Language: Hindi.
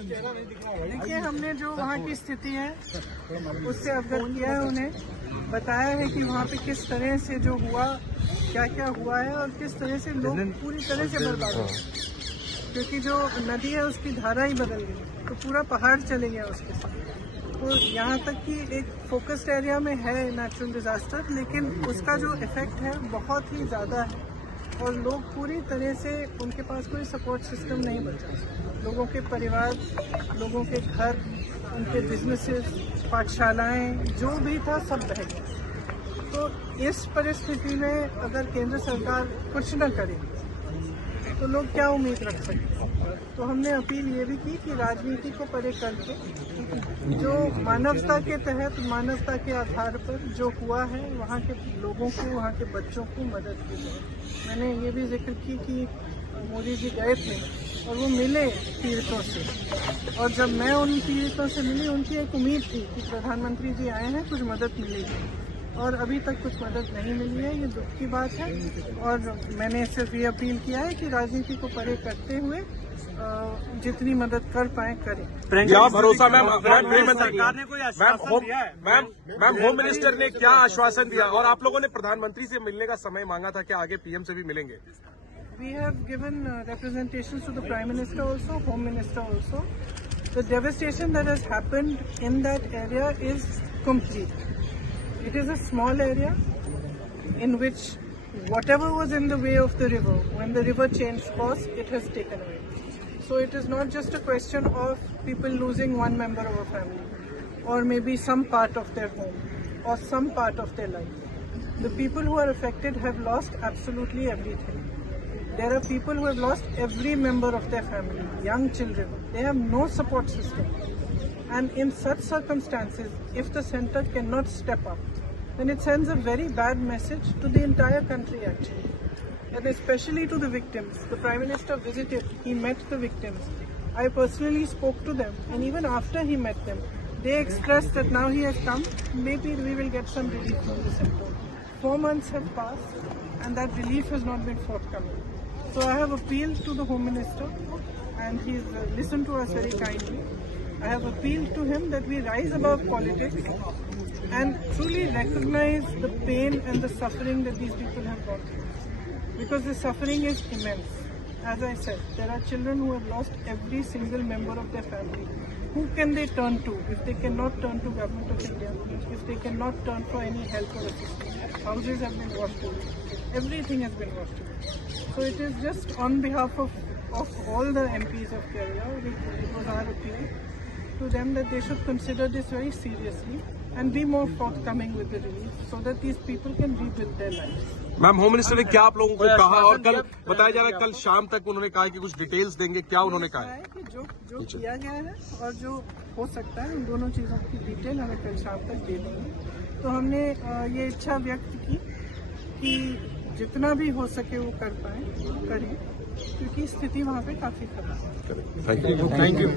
देखिए, हमने जो वहाँ की स्थिति है उससे अवगत किया है, उन्हें बताया है कि वहाँ पे किस तरह से जो हुआ, क्या क्या हुआ है और किस तरह से लोग पूरी तरह से बर्बाद हो गए, क्योंकि जो नदी है उसकी धारा ही बदल गई, तो पूरा पहाड़ चले गया उसके साथ। तो यहाँ तक कि एक फोकस्ड एरिया में है नेचुरल डिजास्टर, लेकिन उसका जो इफेक्ट है बहुत ही ज़्यादा है और लोग पूरी तरह से, उनके पास कोई सपोर्ट सिस्टम नहीं बचा। लोगों के परिवार, लोगों के घर, उनके बिजनेसेस, पाठशालाएं, जो भी था सब बह गया। तो इस परिस्थिति में अगर केंद्र सरकार कुछ न करे तो लोग क्या उम्मीद रख सकते हैं। तो हमने अपील ये भी की कि राजनीति को परे करके जो मानवता के तहत, मानवता के आधार पर जो हुआ है, वहाँ के लोगों को, वहाँ के बच्चों को मदद की जाए। मैंने ये भी जिक्र की कि मोदी जी गए थे और वो मिले पीड़ितों से, और जब मैं उन पीड़ितों से मिली, उनकी एक उम्मीद थी कि प्रधानमंत्री जी आए हैं, कुछ मदद मिलेगी, और अभी तक कुछ मदद नहीं मिली है। ये दुख की बात है और मैंने सिर्फ ये अपील किया है कि राजनीति को परे करते हुए जितनी मदद कर पाए करें। क्या भरोसा मैम सरकार ने कोई आश्वासन दिया है? मैम होम मिनिस्टर ने क्या आश्वासन दिया, और आप लोगों ने प्रधानमंत्री से मिलने का समय मांगा था, क्या आगे पीएम से भी मिलेंगे? We have given representations to the Prime Minister also, Home Minister also. The devastation that has happened in that area is complete. It is a small area in which whatever was in the way of the river, when the river changed course, it has taken away. So it is not just a question of people losing one member of a family, or maybe some part of their home, or some part of their life. The people who are affected have lost absolutely everything. There are people who have lost every member of their family, young children. They have no support system. And in such circumstances, if the center cannot step up, then it sends a very bad message to the entire country actually. And especially to the victims. The Prime Minister visited, he met the victims. I personally spoke to them, and even after he met them, they expressed that now he has come, maybe we will get some relief from the center. 4 months have passed and that relief has not been forthcoming. So I have appealed to the Home Minister, and he's listened to us very kindly. I have appealed to him that we rise above politics and truly recognize the pain and the suffering that these people have gone through. Because the suffering is immense. As I said, there are children who have lost every single member of their family. Who can they turn to if they cannot turn to Government of India, if they cannot turn for any help or assistance? Houses have been washed away. Everything has been washed away. So it is just on behalf of all the MPs of Kerala, it was our appeal to them that they should consider this very seriously and be more forthcoming with the relief so that these people can rebuild their lives. Ma'am home minister ने क्या आप लोगों को कहा, और कल बताया जा रहा है कल शाम तक उन्होंने कहा कि कुछ डिटेल्स देंगे, क्या उन्होंने कहा है? कि जो किया गया है और जो हो सकता है, उन दोनों चीज़ों की डिटेल हमें कल शाम तक दे देंगे। तो हमने ये इच्छा व्यक्त की कि जितना भी हो सके वो कर पाए, करें, क्योंकि स्थिति वहाँ पे काफी खराब है। Thank you.